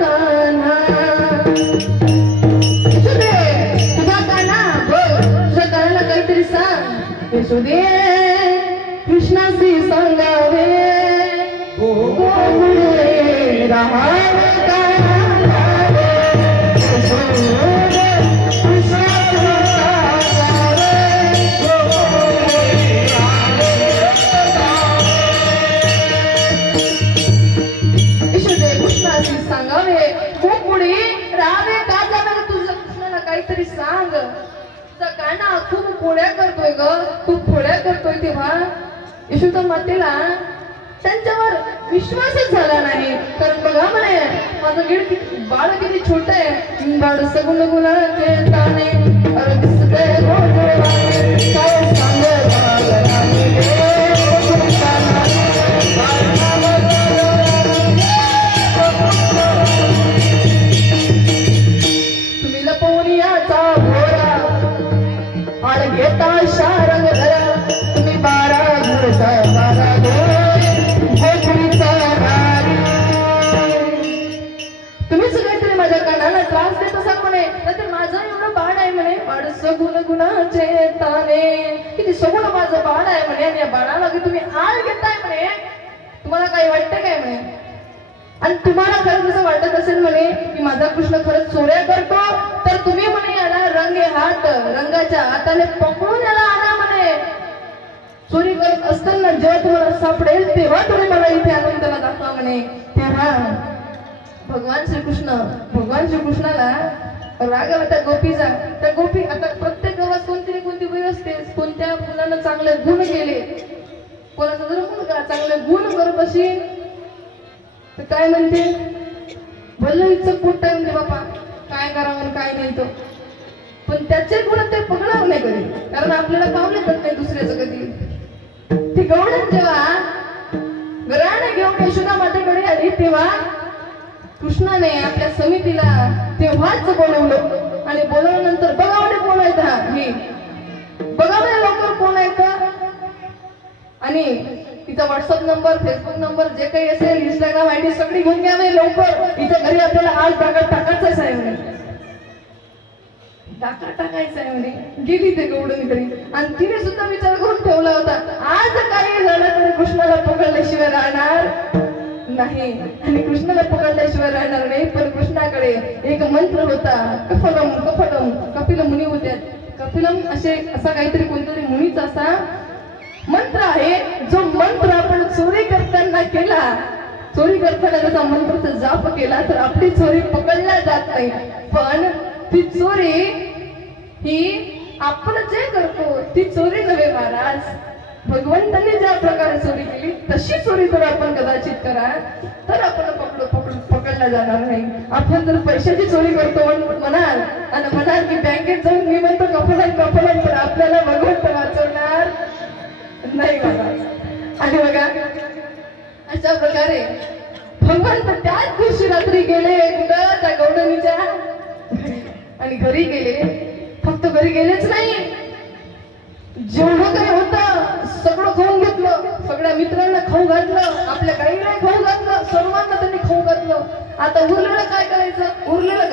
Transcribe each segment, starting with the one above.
कान्हा यशोदे तुझा कान्हा बोल तुझ्या कानाला काहीतरी सांग यशोदे कृष्णाशी सांगावे गोकुळे राहावे कान्हावे यशोदे कृष्णाशी सांगावे गोकुळे यशोदे कृष्णाशी सांगावे गोकुळी राहावे का जावे तुझ्या कृष्णाला काहीतरी सांग तुझा कान्हा खूप पोळ्या करतोय ग खूप पोळ्या करतोय तेव्हा यशोदा मातेला त्यांच्यावर विश्वासच झाला नाही कारण बघा म्हणे माझं बाळ किती छोट आहे बाळ सगुण गुणाचे ताने अरे दिसते गोडवाने काय तुम्ही लपवून याचा भोरा आळ घेता शारंग धरा तुम्ही बारा घरचा बारा गोकुळीचा नारी तुम्हीच काहीतरी माझ्या कानाला त्रास देत असा म्हणे तर माझं एवढं बाळ आहे म्हणे बाळ सगुण गुणाचे ताने किती सगुण माझं बाळ आहे म्हणे आणि या बाळाला तुम्ही आळ घेताय म्हणे तुम्हाला काही वाटतं काय म्हणे आणि तुम्हाला खरंच असं वाटत असेल म्हणे की माझा कृष्ण खरंच चोऱ्या करतो तर तुम्ही म्हणे याला रंगे हात रंगाच्या हाताने पकडून याला आणा म्हणे चोरी करत असताना जेव्हा तुम्हाला सापडेल तेव्हा तुम्ही मला इथे आणून त्याला दाखवा म्हणे तेव्हा भगवान श्रीकृष्णाला राग आला त्या गोपीचा त्या गोपी आता प्रत्येक गावात कोणती ना कोणती बाई असते कोणत्या मुलानं चांगले गुण केले कोणाचा जर मुलगा चांगले गुण करत असेल तर काय म्हणते भलं इच्छा पोट आहे म्हणजे बापा काय करावं काय नाही तो पण त्याचे गुण ते पकडणार नाही कधी कारण आपल्याला पावले जात नाही दुसऱ्याचं कधी ती गवळण जेव्हा घराने घेऊन यशोदा मातेकडे आली तेव्हा कृष्णाने आपल्या समितीला तेव्हाच बोलवलं आणि बोलवल्यानंतर बघावणे कोण आहेत हा ही बघावणे लवकर कोण आहेत आणि तिचा व्हॉट्सअप नंबर फेसबुक नंबर जे काही असेल इंस्टाग्राम आयडी सगळी घेऊन घ्या नाही लवकर तिच्या घरी आपल्याला आज टाकायचं आहे म्हणे टाकायचं आहे म्हणे गेली ते गवडून घरी आणि तिने सुद्धा विचार करून ठेवला होता आज काही झालं तरी कृष्णाला पकडल्याशिवाय राहणार नाही आणि कृष्णाला पकडल्याशिवाय राहणार नाही पण कृष्णाकडे एक मंत्र होता कफलम कफलम कपिल मुनी होत्या कपिलम असा काहीतरी कोणतरी मुनीचा असा मंत्र आहे जो मंत्र आपण चोरी करताना त्याचा मंत्राचा जाप केला तर आपली चोरी पकडल्या जात नाही पण ती चोरी ही आपण जे करतो ती चोरी नव्हे महाराज भगवंतांनी ज्या प्रकारे चोरी केली तशी चोरी जर आपण कदाचित करा तर आपण पकडला जाणार नाही आपण जर पैशाची चोरी करतो म्हणाल आणि म्हणाल की बँकेत जाऊन मी म्हणतो कफलन पण आपल्याला भगवंत वाचवणार नाही महाराज आणि बघा अशा प्रकारे भगवंत त्याच दिवशी रात्री गेले कुठं त्या गौडणीच्या आणि घरी गेले फक्त घरी गेलेच नाही जेवढं काही होतं सगळं खाऊन घेतलं सगळ्या मित्रांना खाऊ घातलं आपल्या गाईला खाऊ घातलं सर्वांना त्यांनी खाऊ घातलं आता उरलेलं काय करायचं उरलेलं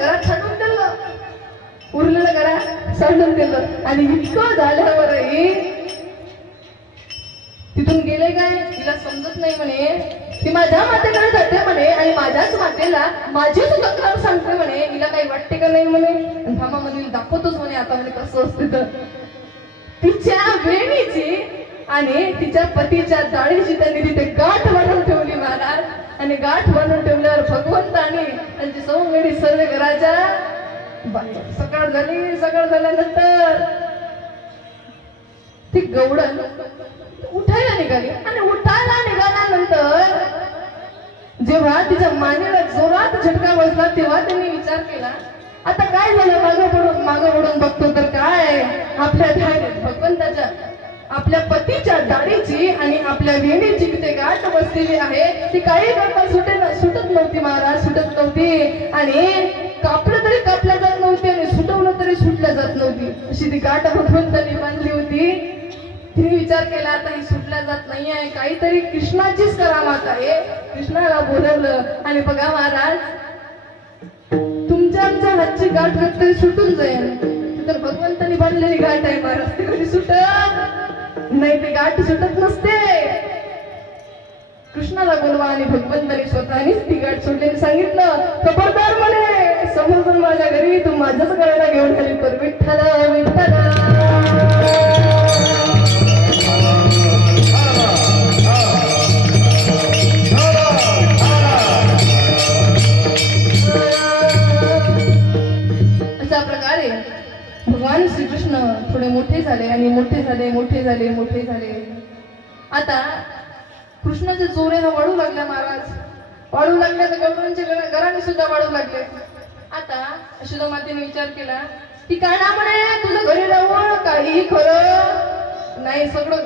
घरात साठवून दिलं आणि इतकं झाल्यावरही तिथून गेले काय तिला समजत नाही म्हणे ती माझ्या मातेकडे जाते म्हणे आणि माझ्याच मातेला माझीच तक्रार सांगते म्हणे हिला काही वाटते का नाही म्हणे थांबा म्हणे दाखवतोच म्हणे आता म्हणे कसं असते तर तिच्या वेणीची आणि तिच्या पतीच्या दाढीची त्यांनी तिथे गाठ बनवून ठेवली महाराज आणि गाठ बनवून ठेवल्यावर भगवंताने त्यांची सौंगडी सर्व घराच्या सकाळ झाल्यानंतर ती गवडण उठायला निघाली आणि उठायला निघाल्यानंतर जेव्हा तिच्या मानेला जोरात झटका बसला तेव्हा त्यांनी विचार केला आता काय झालं मागं वळून बघतो तर काय आपल्या भगवंताच्या आपल्या पतीच्या दाढीची आणि आपल्या वेणीची तिथे गाठ बसलेली आहे ती काही करता सुटत नव्हती महाराज सुटत नव्हती आणि कापलं तरी कापल्या जात नव्हती आणि सुटवलं तरी सुटल्या जात नव्हती अशी ती गाठ भगवंतांनी बांधली होती तिने विचार केला आता ही सुटल्या जात नाही आहे काहीतरी कृष्णाचीच करामात आहे कृष्णाला बोलवलं आणि बघा महाराज माझ्या हातची गाठ कधीतरी सुटून जाईल. ती तर भगवंतानी बांधलेली गाठ आहे महाराज, ती कधी सुटत नाही, ती गाठ सुटत नसते. कृष्णाला बोलवा आणि भगवंतानी स्वतःनीच ती गाठ सोडलेली सांगितलं. खबरदार म्हणे, समोर जर माझ्या घरी तू माझ्याच गळ्याला घेऊन आली तर विठ्ठल विठ्ठल. अशा प्रकारे भगवान श्रीकृष्ण थोडे मोठे झाले आणि मोठे झाले. आता कृष्णाचे चोरे हा वाढू लागल्या महाराज, वाढू लागल्या तर गौरांच्या घराने सुद्धा वाढू लागले. आता यशोदा मातेने विचार केला की काय ना म्हणे, तुझं घरी राहून काही खरं नाही, सगळं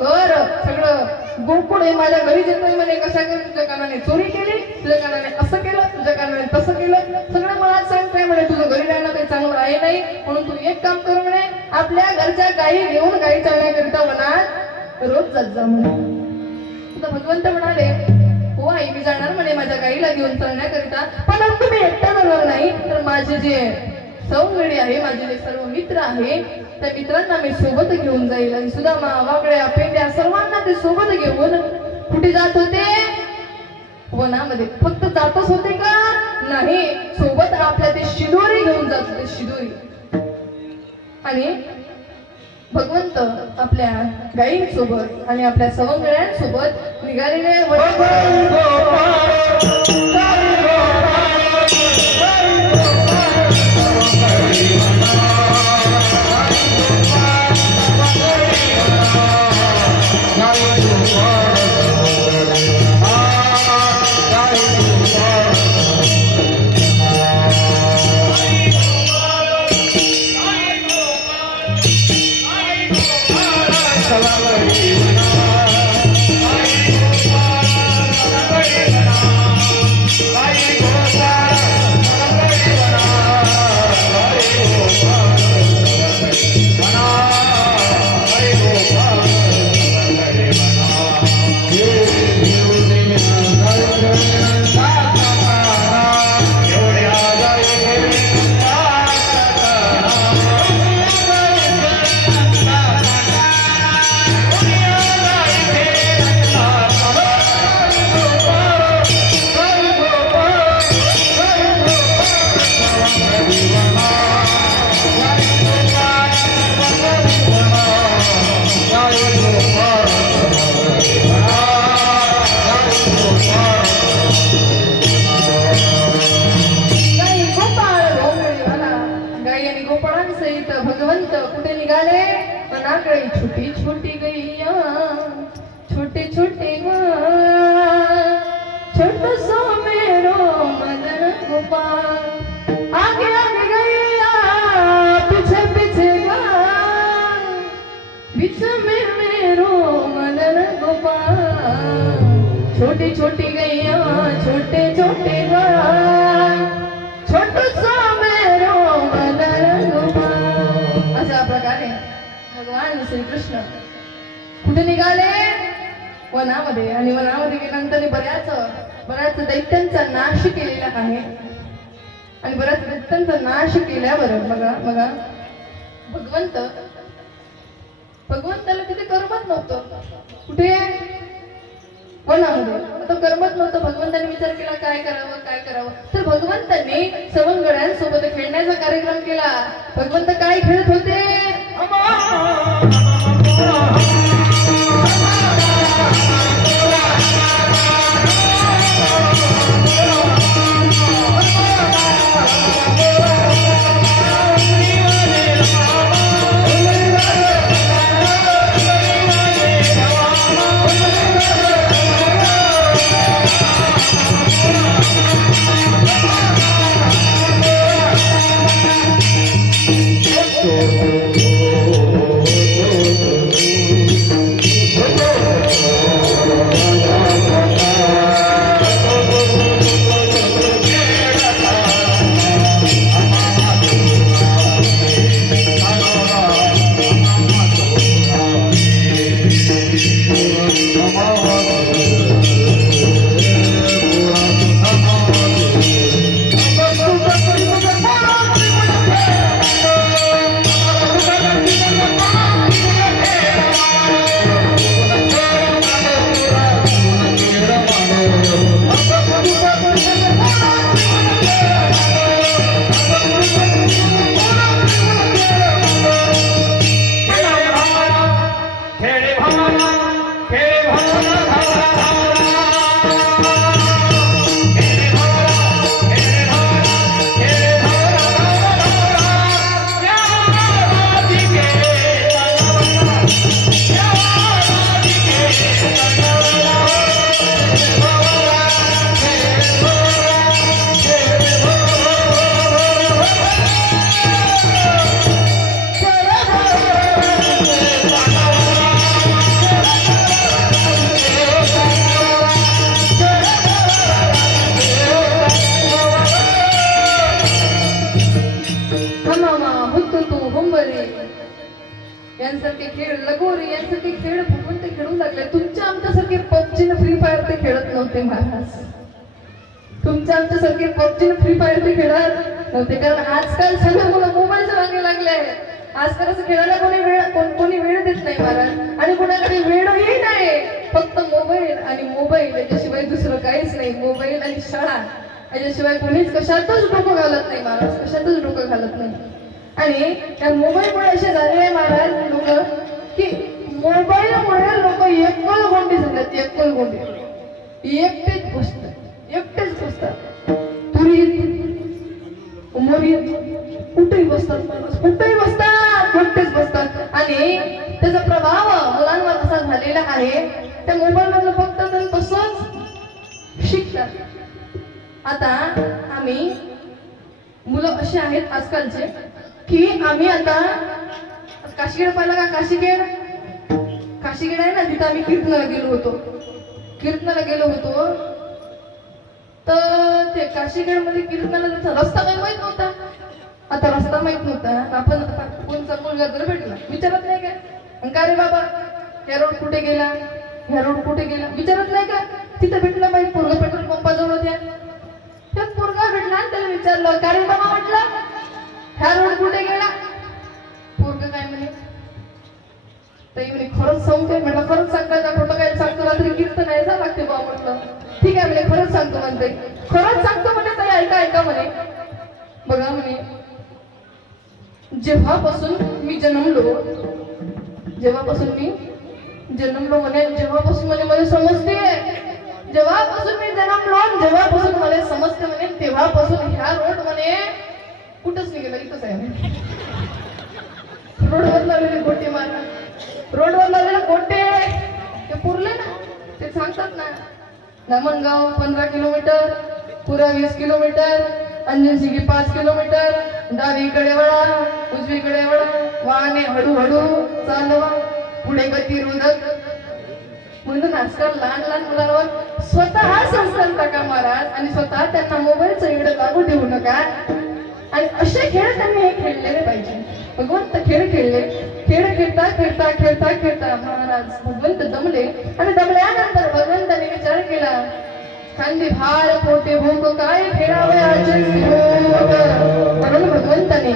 गोकुळ हे माझ्या घरी येतोय म्हणे. कशा केली? तुझ्या कानाने चोरी केली, तुझ्या कानाने असं केलं, तुझ्या कानाने तसं केलं, सगळं मला सांगताय म्हणे. तुझं घरी राहणं काही चांगलं आहे नाही, म्हणून तू एक काम कर म्हणे, आपल्या घरच्या गायी घेऊन गायी चालण्याकरिता वनात रोज जात जा म्हणे. भगवंत म्हणाले, हो आई मी जाणार म्हणे माझ्या गाईला घेऊन चालण्याकरिता, परंतु मी एकटा जाणार नाही, तर माझे जे सवंगडी आहे, माझे जे सर्व मित्र आहे, त्या मित्रांना मी सोबत घेऊन जाईल. आणि सुदामा, वाकड्या, पेंड्या सर्वांना ते सोबत घेऊन कुठे जात होते? वनामध्ये. फक्त जातच होते का? नाही, सोबत आपल्या ते शिदोरी घेऊन जात होते, शिदोरी. आणि भगवंत आपल्या गायींसोबत आणि आपल्या सवंगड्यांसोबत निघालेले. भगवंत कुठे निघाले? वनाकडे. छोटी छोटी गैया, छोटे छोटे छोट सो मेरो मदन गोपाल, आगे आगे गैया पीछे पीछे बीच में मेरो मदन गोपाल. छोटी छोटी गैया, छोटे छोटे छोट सो मेरो मदन गोपाल. अशा प्रकारे भगवान श्रीकृष्ण कुठे निघाले? वनामध्ये. आणि वनामध्ये गेल्यानंतर बऱ्याच दैत्यांचा नाश केलेला आहे. आणि बऱ्याच दैत्यांचा नाश केल्यावर बघा भगवंताला तिथे करमत नव्हतं. कुठे? वनामध्ये. आता करमत नव्हतं. भगवंताने विचार केला काय करावं. तर भगवंतांनी सवंगड्यांसोबत खेळण्याचा कार्यक्रम केला. भगवंत काय खेळत होते? यांसारखे खेळ लगोरी यांसारखे खेळ भगवंत खेळू लागले. तुमच्या आमच्यासारखे पबजी न फ्री फायर ते खेळत नव्हते महाराज. तुमच्या आमच्यासारखे पबजी न फ्री फायर ते खेळत नव्हते, कारण आजकाल सगळे मुलं मोबाईलच्या मागे लागले आहेत. आजकाल असं खेळायला कोणी वेळ देत नाही महाराज, आणि कोणाकडे वेळही नाही. फक्त मोबाईल आणि मोबाईल याच्याशिवाय दुसरं काहीच नाही. मोबाईल आणि शाळा याच्याशिवाय कोणीच कशातच डोकं घालत नाही महाराज, कशातच डोकं घालत नाही. आणि त्या मोबाईलमुळे असे झालेले महाराज लोक की मोबाईलमुळे लोक एकल गोंडी झाल्यात. एकल गोंडी, एकटेच बसतात तुरीत उमरीत, कुठेही बसतात महाराज, कुठेच बसतात. आणि त्याचा प्रभाव मुलांवर असा झालेला आहे, त्या मोबाईल मधलं फक्त तसंच शिकतात. आता आम्ही मुलं असे आहेत आजकालचे की आम्ही आता काशीखेड पाहिला का? काशीखेड आहे ना, तिथं आम्ही कीर्तनाला गेलो होतो. तर ते काशीखेड मध्ये कीर्तनाला जायचा रस्ता काही माहित नव्हता. आता रस्ता माहित नव्हता, आपण आता कोणचा मुलगा जर भेटला विचारत नाही का, का रे बाबा ह्या रोड कुठे गेला विचारत नाही का? तिथं भेटला बाई पोरगा पेट्रोल पंपाजवळ त्या पोरगा भेटला आणि त्याला विचारलं, का रे बाबा म्हटलं ह्या रोड कुठे गेला? पोरग काय म्हणे, ताई म्हणे खरंच सांगते. म्हटलं खरंच सांगता का खोटं काय सांगतो? रात्री कीर्तन आहे जा लागते बा. म्हटलं ठीक आहे म्हणे, खरंच सांगतो म्हणते. खरंच सांगतो म्हणे. ताई ऐका म्हणे, बघा म्हणे, जेव्हापासून मी जन्मलो म्हणे, जेव्हापासून म्हणे मला समजते, जेव्हापासून मी जन्मलो जेव्हापासून मला समजते म्हणे, तेव्हापासून ह्या रोड म्हणे कुठंच नाही गेलं, इथंच आहे. रोडवर लावलेले गोटे ते पुरले ना, ते सांगतात ना, धामणगाव 15 किलोमीटर, पुरा 20 किलोमीटर, अंजनसिंगी 5 किलोमीटर, डावीकडे वळा उजवीकडे वळा, वाहने हळूहळू चालवा, पुढे गतिरोधक. म्हणून आजकाल लहान मुलांवर स्वतः संस्कार टाका महाराज, आणि स्वतः त्यांना मोबाईलचं एवढं लागू देऊ नका. आणि असे खेळ त्यांनी हे खेळलेले पाहिजे. भगवंत खेळ खेळता महाराज भगवंत दमले, आणि दमल्यानंतर भगवंताने विचार केला, खांदी भार पोटे भूक काय फेरावे म्हणून भगवंताने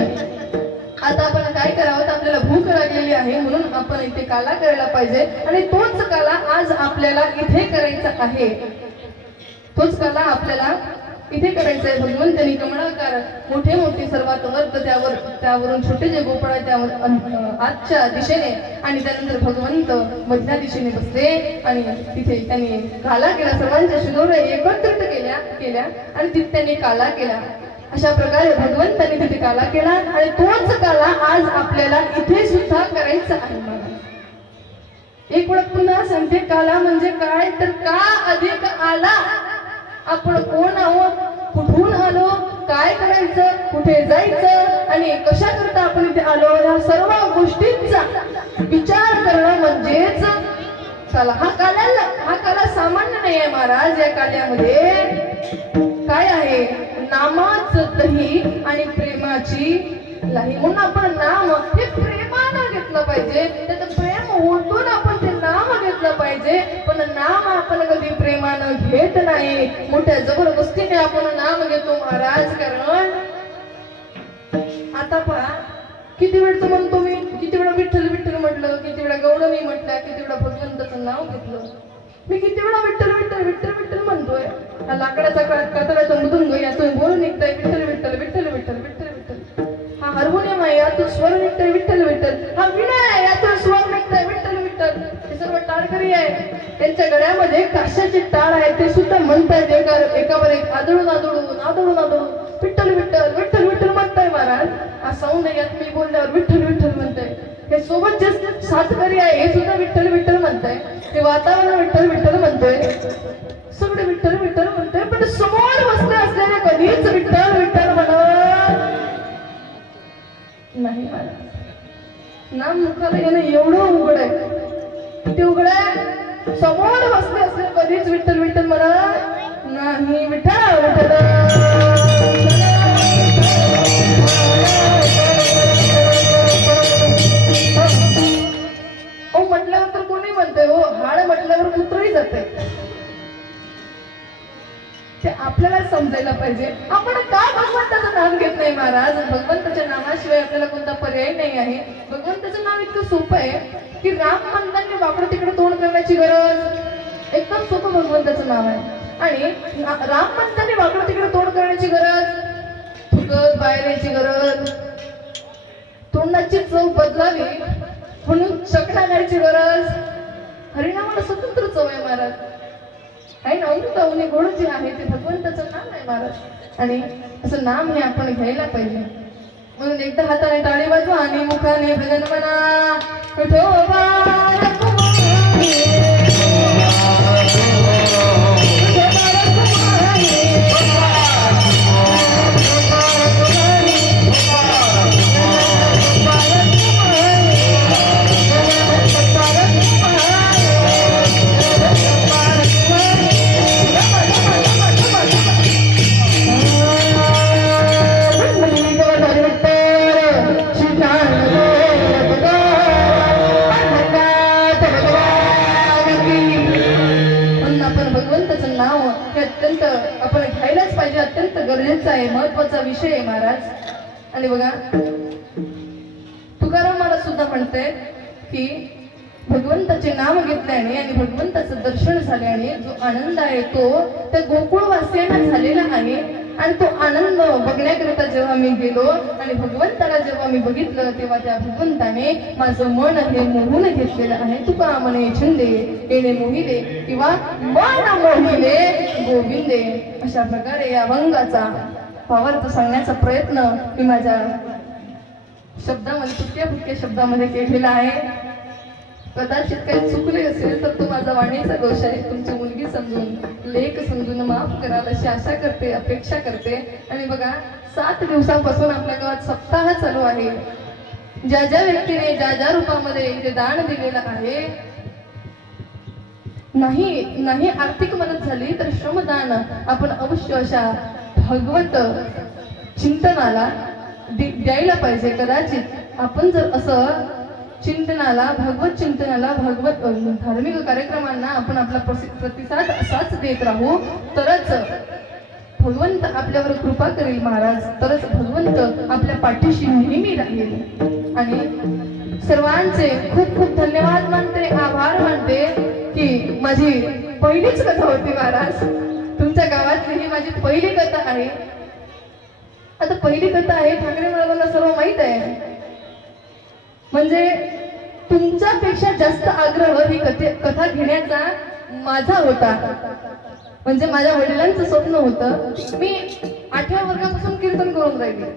आता आपण काय करावं, आपल्याला भूक लागलेली आहे म्हणून आपण इथे काला करायला पाहिजे. आणि तोच काला आज आपल्याला इथे करायचा आहे, तोच काला आपल्याला इथे करायचंय. भगवंतांनी कमळाकार मोठे सर्वात वर्त, त्यावरून छोटे जे गोपाळ आहे त्यावर आजच्या दिशेने, आणि त्यानंतर भगवंत मधल्या दिशेने बसले आणि तिथे त्यांनी काला केला. सर्वांच्या शिदोऱ्या एकत्रित केल्या आणि तिथे त्यांनी काला केला. अशा प्रकारे भगवंतांनी तिथे काला केला, आणि तोच काला आज आपल्याला इथे सुद्धा करायचा आहे. एक वेळ पुन्हा सांगते, काला म्हणजे काय तर का अधिक आला. आपण कोण आहोत, कुठून आलो, काय करायचं, कुठे जायचं आणि कशा करता आपण इथे आलो, या सर्व गोष्टींचा विचार करणं म्हणजेच काला. हा काला सामान्य नाही आहे महाराज. या काल्यामध्ये काय आहे, नामाचं दही आणि प्रेमाची लाही. म्हणून आपण नाम हे प्रेमानं घेतलं पाहिजे, त्याचं प्रेम ओतून आपण ते नाम घेतलं पाहिजे. पण नाम आपण कधी प्रेमानं घेत नाही, मोठ्या जबरदस्तीने आपण नाम घेतो महाराज. कारण आता पहा, किती वेळ म्हणतो मी, किती वेळा विठ्ठल विठ्ठल म्हटलं, किती वेळा गौडणी म्हटलं, किती वेळा भगवंताचं नाव घेतलं. मी किती वेळा विठ्ठल विठ्ठल विठ्ठल विठ्ठल म्हणतोय. हा लाकडाचा कतडाचा मधून यातून बोल निघतंय त्यांच्या गळ्यामध्ये काशाची टाळ आहे, ते सुद्धा म्हणतायत एकावर एक आदळून आदळून आदळून आदळून विठ्ठल विठ्ठल विठ्ठल विठ्ठल म्हणताय महाराज. हा साऊंड यात मी बोलल्यावर विठ्ठल विठ्ठल म्हणताय. हे सोबत जे साथकरी आहे हे सुद्धा विठ्ठल विठ्ठल म्हणताय. हे वातावरण विठ्ठल विठ्ठल म्हणतोय, सगळे विठ्ठल विठ्ठल म्हणतोय. पण समोर बसले असलेले कधीच विठ्ठल विठ्ठल म्हणत नाही महाराज. नाम मुखाला येणं एवढं उघड आहे, ते उघड आहे. समोर बसले असले कधीच विठ्ठल विठ्ठल म्हणत नाही. विठ्ठल विठ्ठल ओ म्हटल्यावर तर कोणी म्हणतंय हो, हाड म्हटल्यावर कुत्रही जाते. ते आपल्याला समजायला पाहिजे. आपण का भगवंताचं नाम घेत नाही महाराज? भगवंताच्या नामाशिवाय आपल्याला कोणता पर्याय नाही आहे. भगवंताचं नाव इतकं सोपं आहे की राम म्हणताना वाकडं तिकडे तोंड करण्याची गरज, एकदम सोपं भगवंताचं नाव आहे. आणि राम म्हणताना वाकडं तिकडे तोंड करण्याची गरज, फुकत बाहेर यायची गरज, तोंडाची चव बदलावी म्हणून चकणा घ्यायची गरज. हरिनामाला स्वतंत्र चव आहे महाराज. आहे ना, अमृतावनी गोड जे आहे ते भगवंताचं नाम आहे महाराज. आणि असं नाम हे आपण घ्यायला पाहिजे. म्हणून एकदा हाताने टाळी वाजवा आणि मुखाने भजन म्हणा. विठोबा आपण घ्यायलाच पाहिजे, अत्यंत गरजेचा आहे, महत्वाचा विषय आहे महाराज. आणि बघा तुकाराम महाराज सुद्धा म्हणते की भगवंताचे नाम घेतल्याने आणि भगवंताचं दर्शन झाल्याने जो आनंद आहे तो त्या गोकुळवासियांना झालेला आहे. आणि तो आनंद बघण्याकरिता जेव्हा मी गेलो आणि भगवंताला जेव्हा मी बघितलं तेव्हा त्या भगवंताने माझं मन हे मोहून घेतलेलं आहे. तुका म्हणे छंदे येणे मोहिले किंवा मन मोहिले गोविंदे. अशा प्रकारे या अभंगाचा भावार्थ सांगण्याचा प्रयत्न मी माझ्या शब्दामध्ये तुटक्या फुटक्या शब्दामध्ये केलेला आहे. कदाचित काही चुकले असेल तर तो माझा वाणीचा दोष आहे. तुमची मुलगी समजून लेख समजून माफ कराल अशी आशा करते, अपेक्षा करते. आणि बघा 7 दिवसांपासून आपल्या गावात सप्ताह चालू आहे. ज्या ज्या व्यक्तीने ज्या ज्या रूपामध्ये इथे दान दिलेलं आहे, नाही आर्थिक मदत झाली तर श्रमदान आपण अवश्य अशा भगवत चिंतनाला द्यायला पाहिजे. कदाचित आपण जर असं चिंतनाला, भगवत चिंतनाला, भगवत धार्मिक कार्यक्रमांना आपण आपला प्रतिसाद असाच देत राहू तरच भगवंत आपल्यावर कृपा करेल महाराज. तरच भगवंत आपल्या पाठीशी नेहमी राहील. आणि सर्वांचे खूप खूप धन्यवाद मानते, आभार मानते की माझी पहिलीच कथा होती महाराज. तुमच्या गावातली ही माझी पहिली कथा आहे. आता पहिली कथा आहे, ठाकरे महाराजांना सर्व माहित आहे. म्हणजे तुमच्यापेक्षा जास्त आग्रह ही कथा घेण्याचा माझा होता. म्हणजे माझ्या वडिलांचं स्वप्न होतं. मी 8व्या वर्गापासून कीर्तन करून राहिले.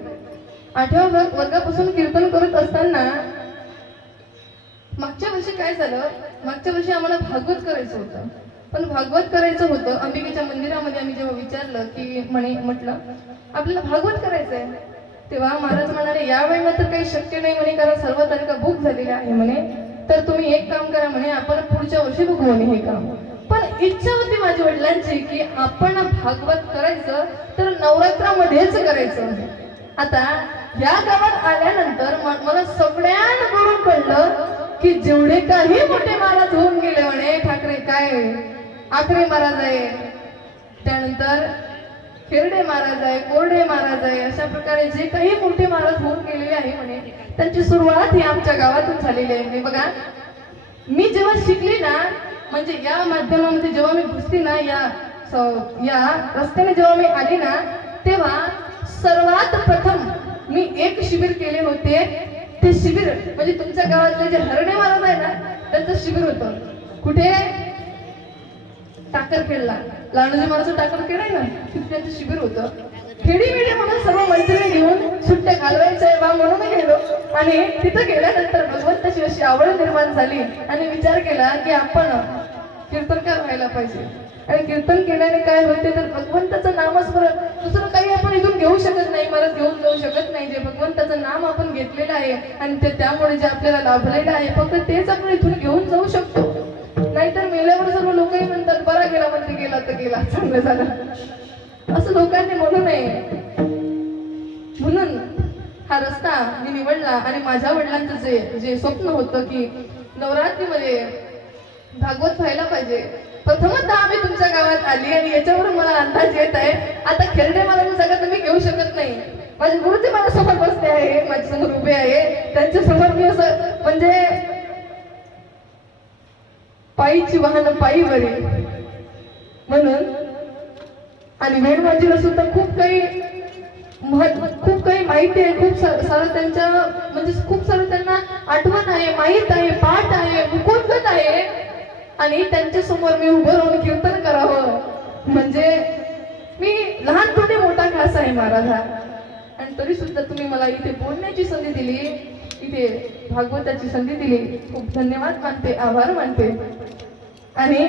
8व्या वर्गापासून कीर्तन करत असताना मागच्या वर्षी काय झालं, मागच्या वर्षी आम्हाला भागवत करायचं होतं. पण भागवत करायचं होतं अंबिकेच्या मंदिरामध्ये. आम्ही जेव्हा विचारलं की म्हटलं आपल्याला भागवत करायचंय, तेव्हा महाराज म्हणाले यावेळेला तर काही शक्य नाही म्हणे, कारण सर्व तारखा बुक झालेल्या आहे म्हणे. तर तुम्ही एक काम करा म्हणे, आपण पुढच्या वर्षी बघू म्हणे हे काम. पण इच्छा होती माझ्या वडिलांची की आपण भागवत करायचं तर नवरात्रामध्येच करायचं. आता या गावात आल्यानंतर मला सगळ्यांकडून कळलं की जेवढे काही मोठे महाराज होऊन गेले म्हणे, ठाकरे काय आखरे महाराज आहे, त्यानंतर खेरडे महाराज आहे, कोरडे महाराज आहे, अशा प्रकारे जे काही मोठे महाराज होऊन गेलेले आहे म्हणे, त्यांची सुरुवात ही आमच्या गावातून झालेली आहे. बघा मी जेव्हा शिकली ना, म्हणजे या माध्यमामध्ये जेव्हा मी घुसली ना, या रस्त्याने जेव्हा मी आली ना, तेव्हा सर्वात प्रथम मी एक शिबिर केले होते. ते शिबिर म्हणजे तुमच्या गावातले जे हरणे महाराज आहे ना, त्यांचं शिबिर होतं. कुठे? टाकरखेडला लहानजी महाराज टाकरखेड आहे ना, तिथे त्यांचं शिबिर होतं. खेडीमेडी म्हणून सर्व मैत्रिणी घेऊन सुट्ट्या घालवायच्या आहे बा म्हणून गेलो. आणि तिथं गेल्यानंतर भगवंताची अशी आवड निर्माण झाली आणि विचार केला की आपण कीर्तनकार व्हायला पाहिजे. आणि कीर्तन केल्याने काय होते तर भगवंताचं नामस्मरण, दुसरं काही आपण इथून घेऊ शकत नाही, परत घेऊन जाऊ शकत नाही. जे भगवंताचं नाम आपण घेतलेलं आहे आणि ते त्यामुळे जे आपल्याला लाभलेलं आहे फक्त तेच आपण इथून घेऊन जाऊ शकतो. नाहीतर मेल्यावर सर्व लोकही म्हणतात बरा गेला, म्हणजे गेला तर गेला, चांगलं झालं, असं लोकांनी म्हणू नये. म्हणून हा रस्ता मी निवडला. आणि माझ्या वडिलांचं जे स्वप्न होतं की नवरात्रीमध्ये भागवत व्हायला पाहिजे, प्रथमतः आम्ही तुमच्या गावात आली. आणि याच्यावरून मला अंदाज येत आहे आता खेरडे मला सगळं तुम्ही घेऊ शकत नाही. माझे गुरुजी माझ्या समोर बसले आहे, माझ्या समोर उभे आहे, त्यांच्या समोर मी असं म्हणजे पायीची वाहन पायी बरी म्हणून. आणि वेणमाजीला सुद्धा खूप काही माहिती आहे, खूप सारं त्यांच्या म्हणजे खूप सारं त्यांना आठवण आहे, माहित आहे, पाठ आहे, मुखोद्गत आहे. आणि त्यांच्या समोर मी उभं राहून कीर्तन करावं म्हणजे मी लहान थोडी मोठा घास आहे महाराज हा. आणि तरी सुद्धा तुम्ही मला इथे बोलण्याची संधी दिली, इथे भागवताची संधी दिली, खूप धन्यवाद मानते, आभार मानते. आणि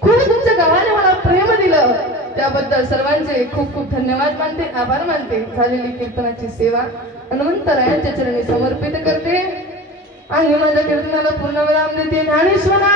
खूप तुमच्या गावाने मला प्रेम दिलं त्याबद्दल सर्वांचे खूप खूप धन्यवाद मानते, आभार मानते. झालेली कीर्तनाची सेवा हनुमंतरायांच्या चरणी समर्पित करते. आणि माझ्या कीर्तनाला पूर्ण विराम देते. ज्ञानेश्वरा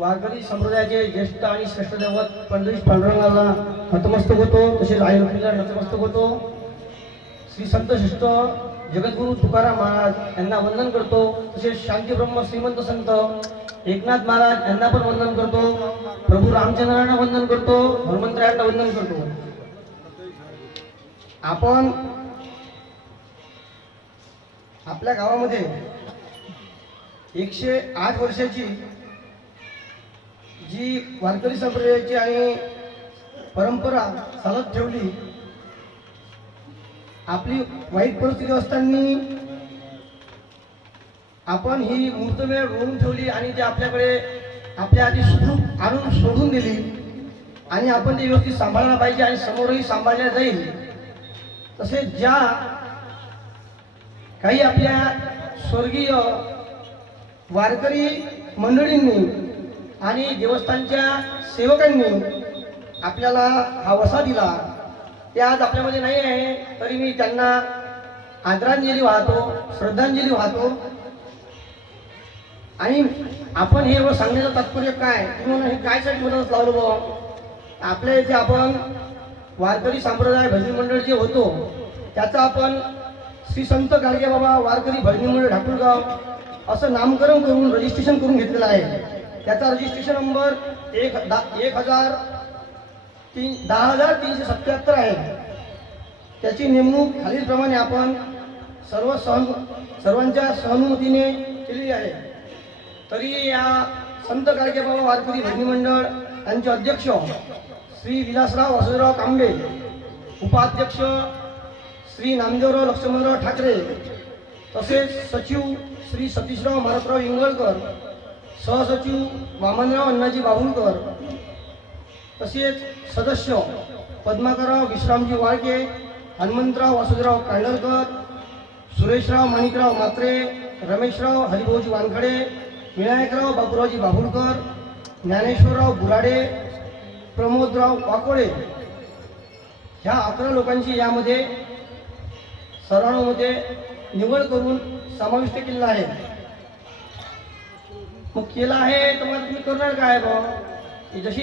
वारकरी संप्रदायाचे ज्येष्ठ आणि श्रेष्ठ दैवत पंढरीश पांडुरंगाला नतमस्तक होतो, तसेच आई लक्ष्मीला नतमस्तक होतो. श्री संत शिष्ट जगद्गुरु तुकाराम महाराज यांना वंदन करतो. तसेच शांतीब्रह्म श्रीमंत संत एकनाथ महाराज यांना पण वंदन करतो. प्रभू रामचंद्रांना वंदन करतो, हनुमंतरायांना वंदन करतो. आपण आपल्या गावामध्ये 108 वर्षाची जी वारकरी संप्रदायाची आणि परंपरा चालत ठेवली. आपली वाईट परिस्थिती असताना आपण ही मूर्तमेळ रोवून ठेवली आणि ते आपल्याकडे आपल्या आधी सुखरूप आणून सोडून दिली. आणि आपण ते व्यवस्थित सांभाळायला पाहिजे आणि समोरही सांभाळल्या जाईल. तसेच ज्या काही आपल्या स्वर्गीय वारकरी मंडळींनी आणि देवस्थानच्या सेवकांनी आपल्याला हा वसा दिला, ते आज आपल्यामध्ये नाही आहे, तरी मी त्यांना आदरांजली वाहतो, श्रद्धांजली वाहतो. आणि आपण हे एवढं सांगण्याचं तात्पर्य काय, किंवा हे कायसाठी मदत लावलं बाबा. आपल्या इथे आपण वारकरी संप्रदाय भजनी मंडळ जे होतो त्याचा आपण श्री संत गाडगे बाबा वारकरी भजनी मंडळ ढाकुळगाव असं नामकरण करून रजिस्ट्रेशन करून घेतलेलं आहे. त्याचा रजिस्ट्रेशन नंबर 10,377 आहे. त्याची नेमणूक खालीलप्रमाणे आपण सर्वांच्या सहनुमतीने केलेली आहे. तरी या संत गाडगे बाबा वारकरी भजनी मंडळ यांचे अध्यक्ष श्री विलासराव वासुदेवराव कांबे, उपाध्यक्ष श्री नामदेवराव लक्ष्मणराव ठाकरे, तसेच सचिव श्री सतीशराव मारुतराव इंगळकर, सहसचिव वामनराव अण्णाजी बाहुलकर, तसेच सदस्य पद्माकरराव विश्रामजी वाळके, हनुमंतराव वासुदेवराव कांडलकर, सुरेशराव माणिकराव मात्रे, रमेशराव हरिभाऊजी वानखडे, विनायकराव बापूरावजी बाहुलकर, ज्ञानेश्वरराव बुराडे, प्रमोदराव वाकोडे, ह्या 11 लोकांची यामध्ये सर्वांमध्ये निवड करून समाविष्ट केलेला आहे. मग केला आहे तर मग तुम्ही करणार काय बा? जशी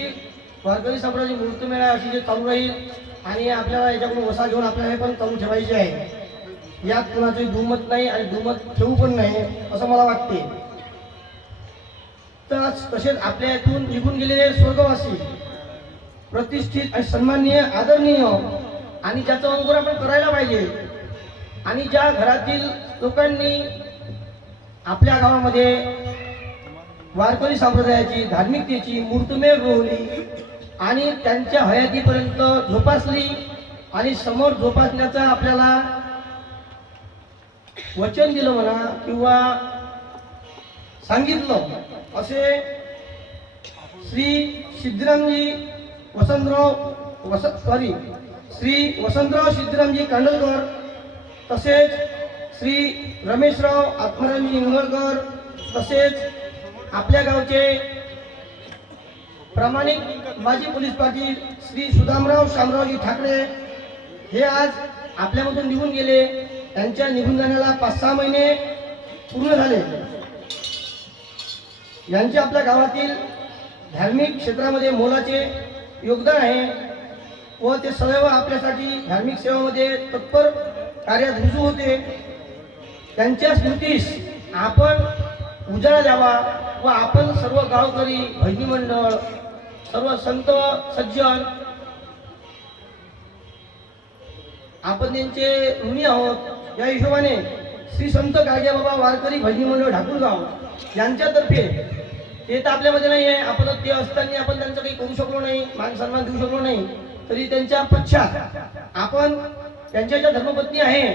वारकरी संप्रदायाची मूर्तमेळा अशी जे चालू राहील आणि आपल्याला याच्याकडून वसा घेऊन आपल्याला हे पण चालू ठेवायचे आहे. यात कुणाची दुमत नाही आणि दुमत ठेवू पण नाही असं मला वाटते. तर तसेच आपल्या इथून निघून गेलेले स्वर्गवासी प्रतिष्ठित आणि सन्माननीय आदरणीय आणि ज्याचा अंकुर आपण करायला पाहिजे आणि ज्या घरातील लोकांनी आपल्या गावामध्ये वारकरी संप्रदायाची धार्मिकतेची मूर्तमेढ रोवली आणि त्यांच्या हयातीपर्यंत जोपासली आणि समोर जोपासण्याचा आपल्याला वचन दिलं म्हणा किंवा सांगितलं, असे श्री सिद्धरामजी श्री वसंतराव सिद्धरामजी कांडलकर, तसेच श्री रमेशराव आत्मारामजी इंगळकर, तसेच आपल्या गावचे प्रामाणिक माजी पोलीस पाटील श्री सुदामराव शामरावजी ठाकरे हे आज आपल्यामधून निघून गेले. त्यांच्या निघून जाण्याला 5-6 महिने पूर्ण झाले. यांचे आपल्या गावातील धार्मिक क्षेत्रामध्ये मोलाचे योगदान आहे व ते सदैव आपल्यासाठी धार्मिक सेवामध्ये तत्पर कार्यात रुजू होते. त्यांच्या स्मृतीस आपण उजाळा द्यावा व आपण सर्व गावकरी, भजनी मंडळ, सर्व संत सज्जन आपण त्यांचे ऋणी आहोत. या हिशोबाने श्री संत गाडगे बाबा वारकरी भजनी मंडळ ढाकुळगाव यांच्यातर्फे, ते तर आपल्यामध्ये नाही आहे, आपण ते असताना आपण त्यांचं काही करू शकलो नाही, मान सन्मान देऊ शकलो नाही, तरी त्यांच्या पश्चात आपण त्यांच्या ज्या धर्मपत्नी आहे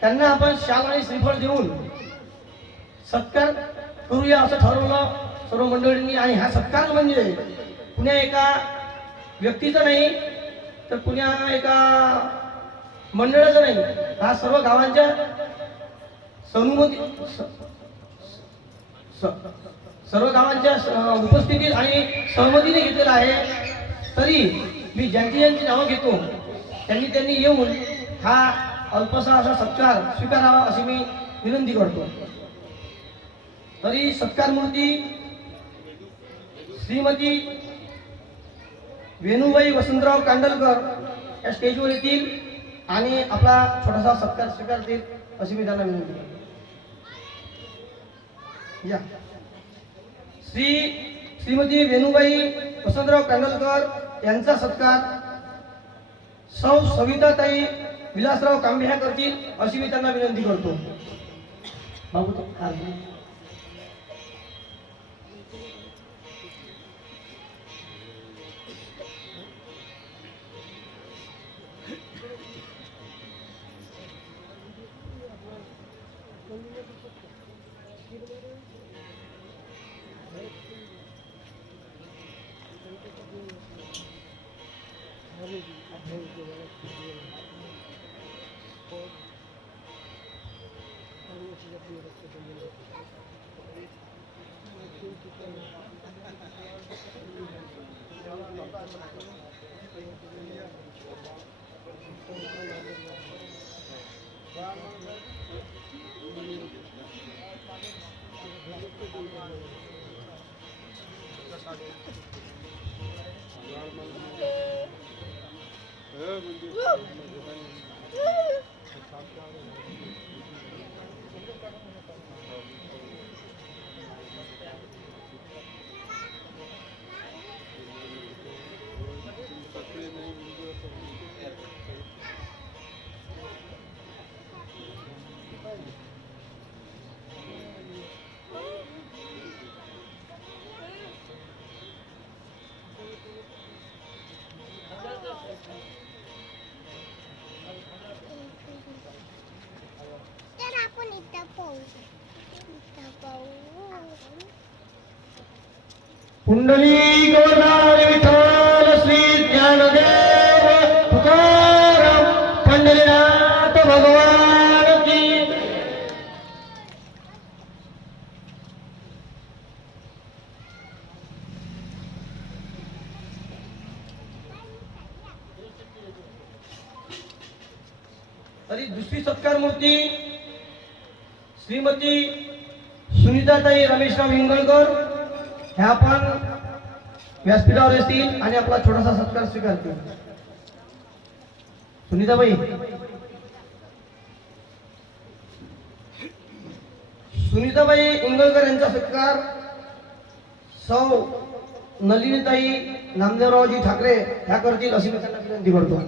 त्यांना आपण शाल आणि श्रीफळ देऊन सत्कार करूया असं ठरवलं सर्व मंडळींनी. आणि हा सत्कार म्हणजे कुण्या एका व्यक्तीचा नाही तर कुण्या एका मंडळाचा नाही, हा सर्व गावांच्या सर्व गावांच्या उपस्थितीत आणि सहमतीने घेतलेला आहे. तरी मी ज्यांची नावं घेतो त्यांनी येऊन हा अल्पसा असा सत्कार स्वीकारावा अशी मी विनंती करतो. तरी सत्कार मूर्ती श्रीमती वेणुबाई वसंतराव कांडलकर या स्टेजवर येतील आणि आपला छोटासा सत्कार स्वीकारतील अशी मी त्यांना विनंती करतो. या श्रीमती वेणुबाई वसंतराव कांडलकर यांचा सत्कार सौ सविताताई विलासराव कांबे ह्या करतील अशी मी त्यांना विनंती करतो. बाबू तो तर आपण इथं पाहू पुंडलिक वरदान विठ्ठल श्री ज्ञानदेव तुकाराम पंढरीनाथ भगवान की. आणि दुसरी सत्कार मूर्ती श्रीमती सुनीताताई रमेशराव हिंगणकर ह्या पण व्यासपीठावर येतील आणि आपला छोटासा सत्कार स्वीकारतील. सुनीताबाई, सुनीताबाई इंगळकर यांचा सत्कार सौ नलिनीताई नामदेवरावजी ठाकरे ह्या करतील अशी मी त्यांना विनंती करतो.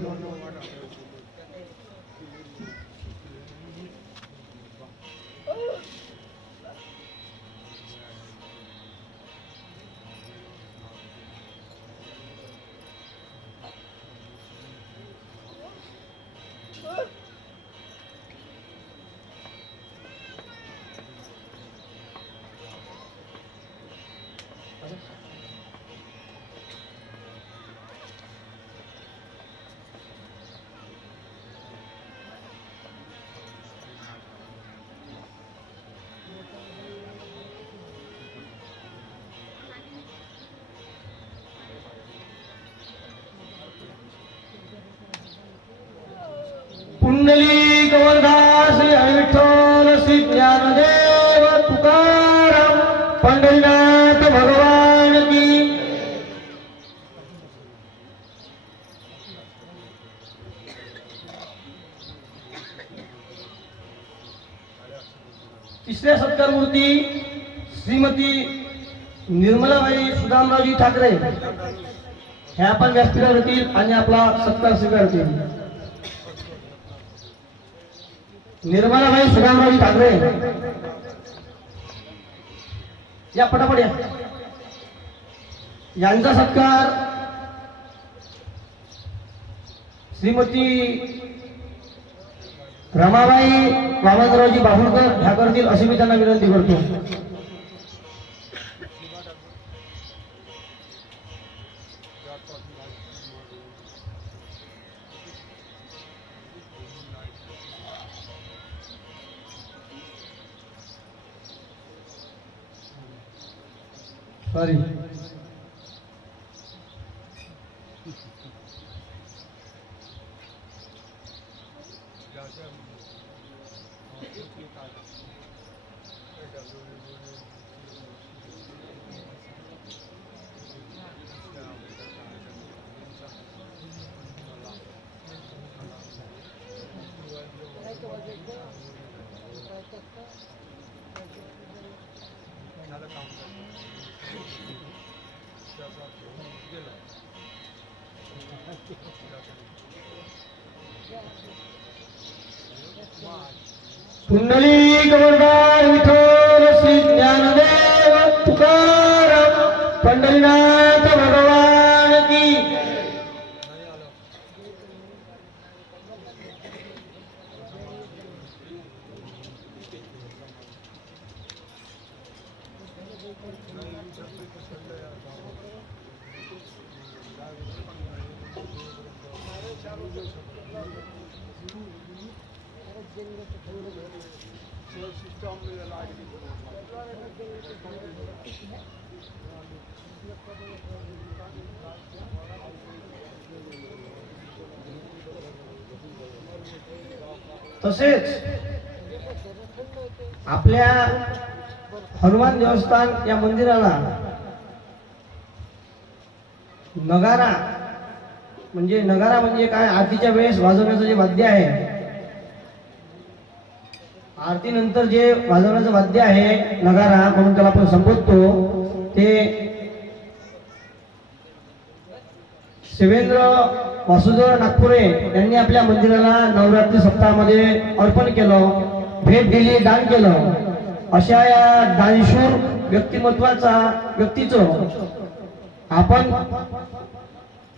पुंडलिक वरदान श्री विठ्ठल श्री ज्ञानदेव तुकाराम पंढरीनाथ भगवान की. तिसऱ्या सत्कार मूर्ती श्रीमती निर्मलाबाई सुदामरावजी ठाकरे ह्या पण व्यासपीठावर येतील आणि आपला सत्कार स्वीकारतील. निर्मलाबाई सुदामरावजी ठाकरे या पटापट या. यांचा सत्कार श्रीमती रमाबाई वामनरावजी बाभुळकर ह्या करतील अशी मी त्यांना विनंती करतो. सॉरी, पुंडलिक वरदान विठ्ठल श्री ज्ञानदेव तुकाराम पंढरीनाथ भगवान की. तसेच आपल्या हनुमान देवस्थान या मंदिराला नगारा म्हणजे काय आरतीच्या वेळेस वाजवण्याचं जे वाद्य आहे आरतीनंतर जे वाजवण्याचं वाद्य आहे नगारा म्हणून त्याला आपण संबोधतो ते शिवेंद्र वासुदेव नागपुरे यांनी आपल्या मंदिराला नवरात्री सप्ताहामध्ये अर्पण केलं, भेट दिली, दान केलं. अशा या दानशूर व्यक्तीचं आपण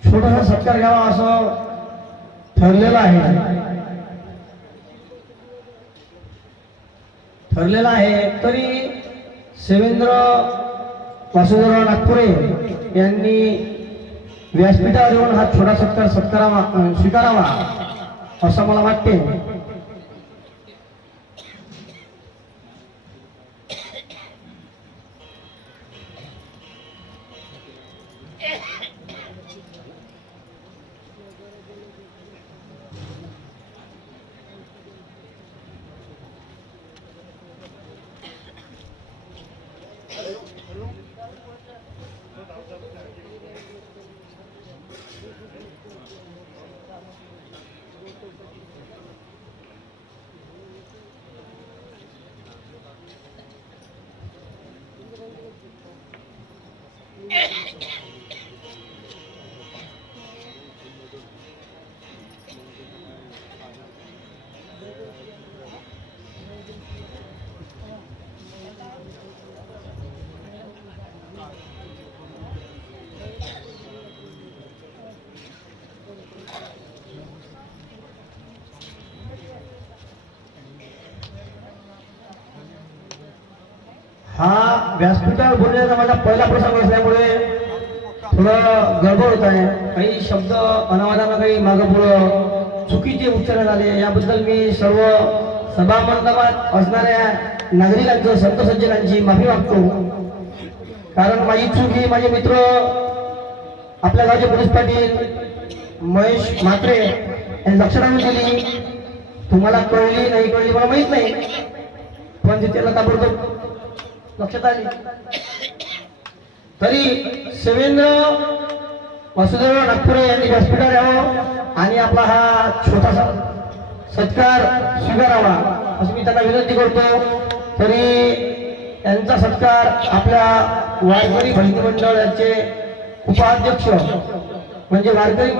छोटासा सत्कार घ्यावा असं ठरलेलं आहे. तरी शिवेंद्र वासुदेवराव नागपुरे यांनी व्यासपीठावर येऊन हा छोटा सत्कार स्वीकारावा असं मला वाटते. हा व्यासपीठावर बोलण्याचा माझा पहिला प्रसंग असल्यामुळे थोडं गडबड होत आहे. काही शब्द अनावादानं काही मागं पुढं चुकीचे उच्चारण झाले याबद्दल मी सर्व सभा मंडपात असणाऱ्या नागरिकांचं संत सज्जनांची माफी मागतो. कारण माझी चूक ही माझे मित्र आपल्या गावचे पोलीस पाटील महेश म्हात्रे यांनी लक्षात आणून दिली. तुम्हाला कळली नाही कळली मला माहित नाही, पण ते त्याला ताबडतोब लक्षात आली. तरी शिवेंद्र वासुदेव नागपुरे यांनी व्यासपीठावर यावं आणि आपला हा छोटासा सत्कार स्वीकारावा असं मी त्यांना विनंती करतो. तरी यांचा सत्कार आपल्या वारकरी भजनी मंडळाचे उपाध्यक्ष म्हणजे वारकरी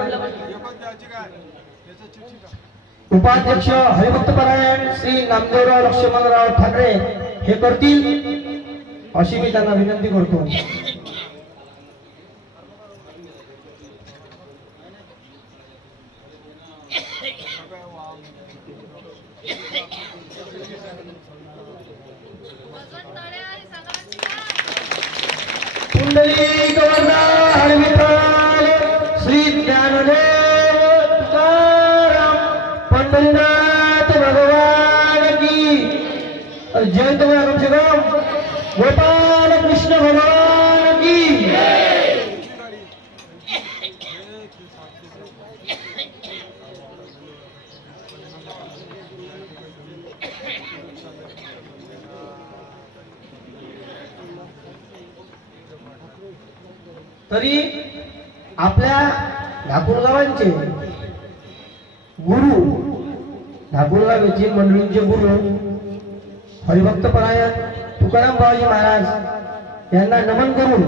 उपाध्यक्ष हरिभक्तपरायण श्री नामदेवराव लक्ष्मणराव ठाकरे हे करतील अशी मी त्यांना विनंती करतो. कुंडली गवर्धा हरिविठ्ठल श्री ज्ञानदेव तुकाराम पंढरीनाथ भगवान की जयंत कम से कम गोपाल कृष्ण भगवान की. तरी आपल्या ठाकूरगावांचे गुरु ठाकूरगाव येथील मंडळींचे गुरु हरिभक्तपरायण तुकाराम बाबाजी महाराज यांना नमन करून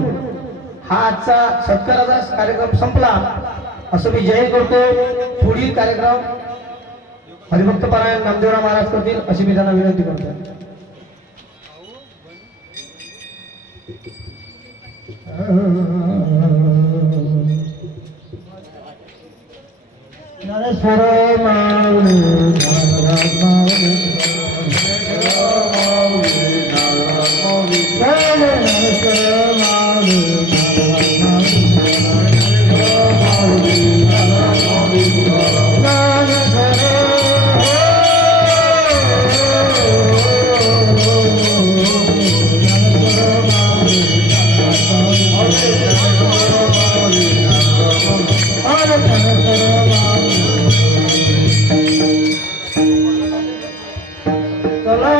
हा आजचा सत्काराचा कार्यक्रम संपला असं मी जाहीर करतो. पुढील कार्यक्रम हरिभक्तपरायण नामदेवराव महाराज करतील अशी मी त्यांना विनंती करतो. नरेश्वर माऊली चला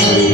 Hare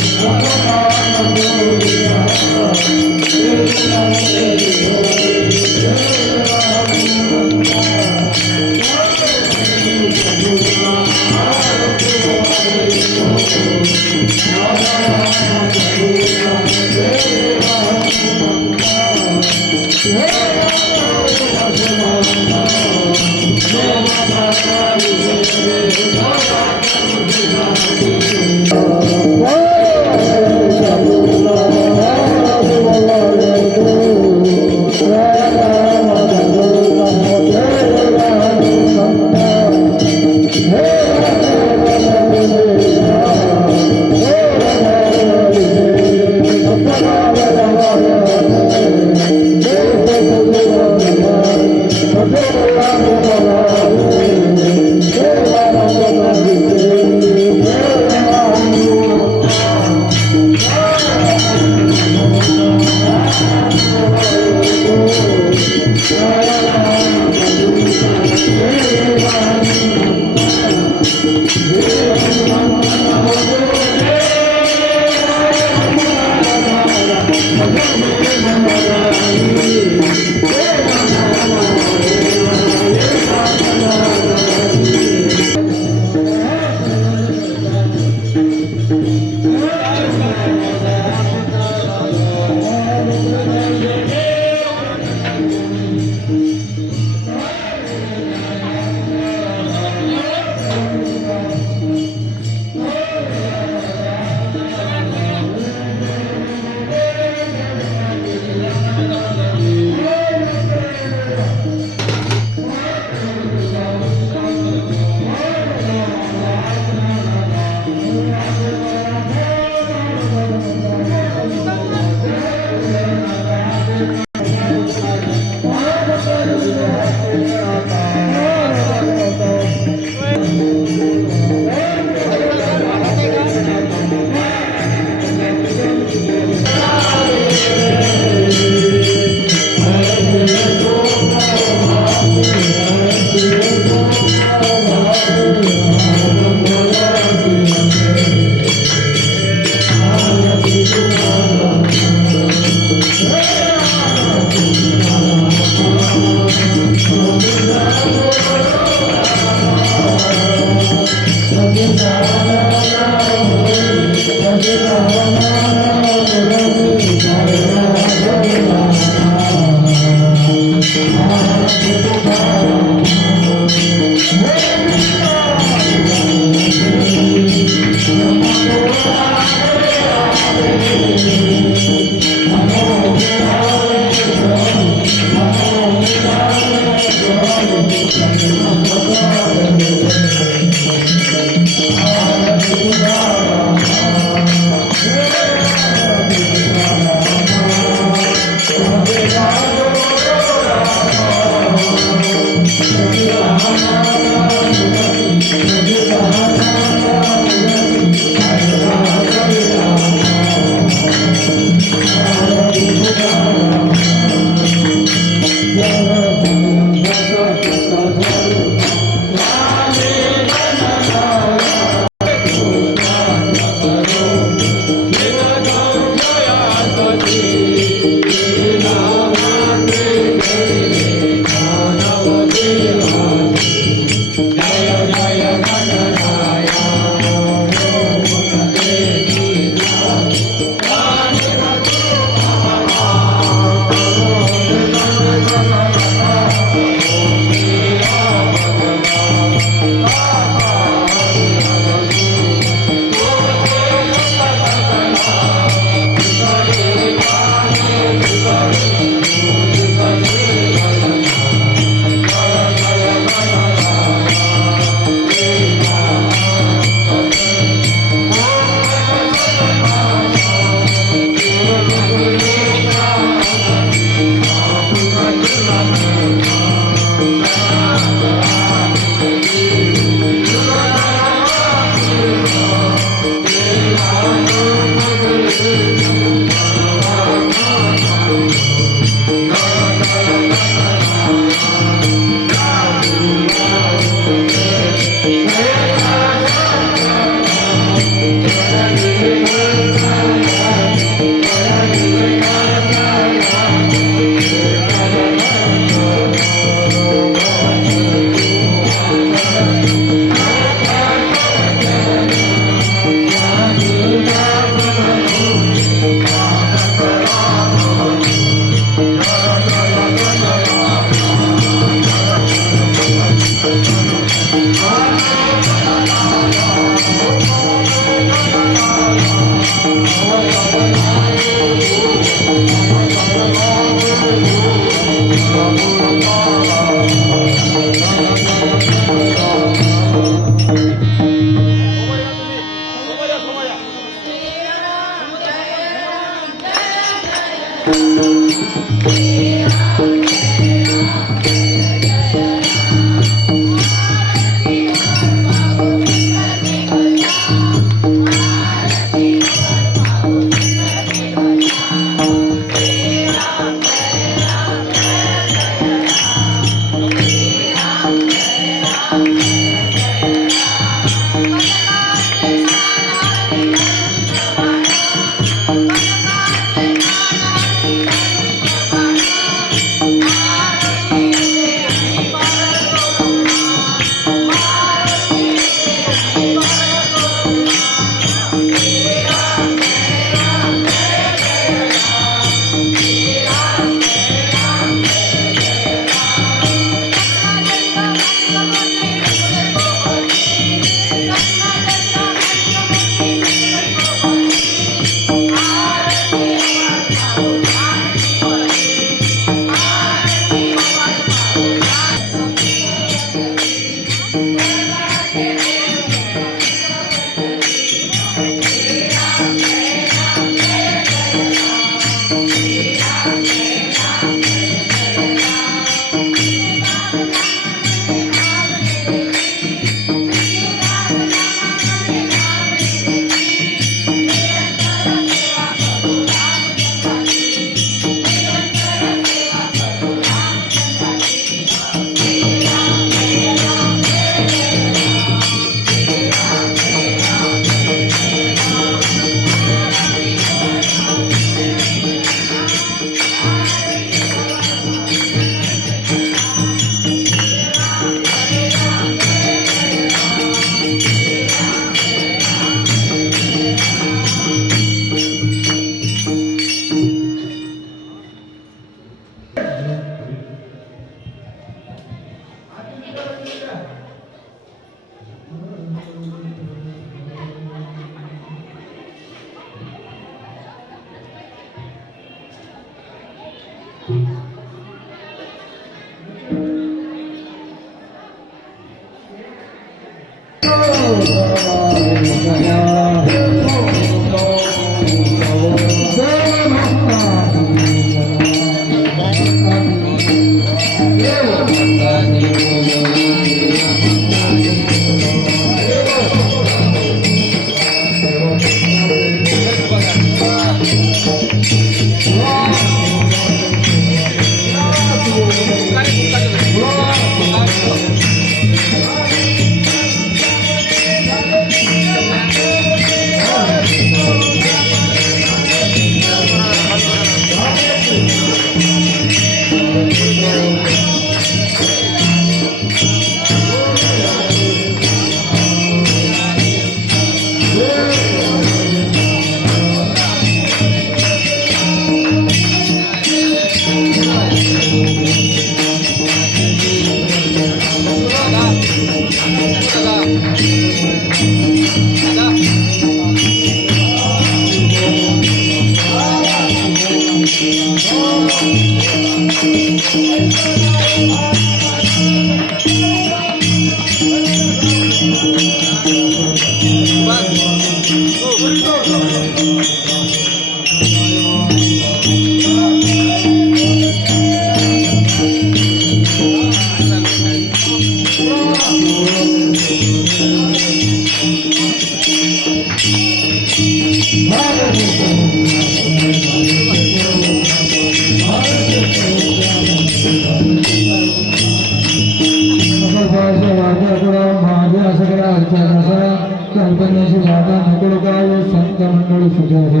कल्पनेशी वादा नको काय संत मंडळी सुखे आहे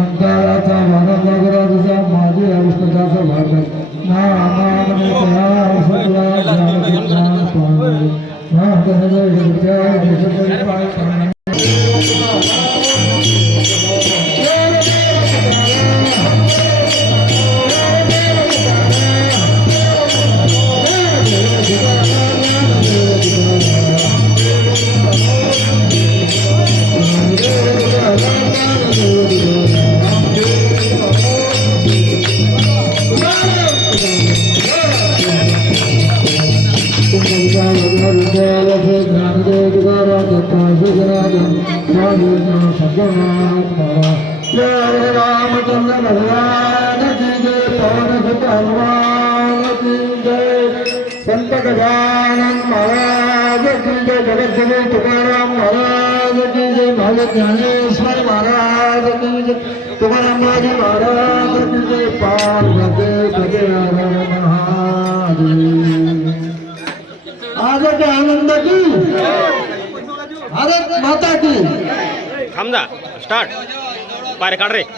अंतराचा वानराचा माझी अविष्णताचा भाग नामाने तया सतला ज्ञान स्वामी ना कनजय विद्या विषय पाय स्वामी रामचंद्र भगवान की जय पवन सुत हनुमान की जय संत गजानन महाराज की जय जगतगुरु तुकाराम महाराज की जय महाराज ज्ञानेश्वर महाराज की जय तुकाराम बाजी महाराज की जय पार्वती पते महादेव आज के आनंद की भारत माता की थांब जा स्टार्ट पाय काढ रे हो,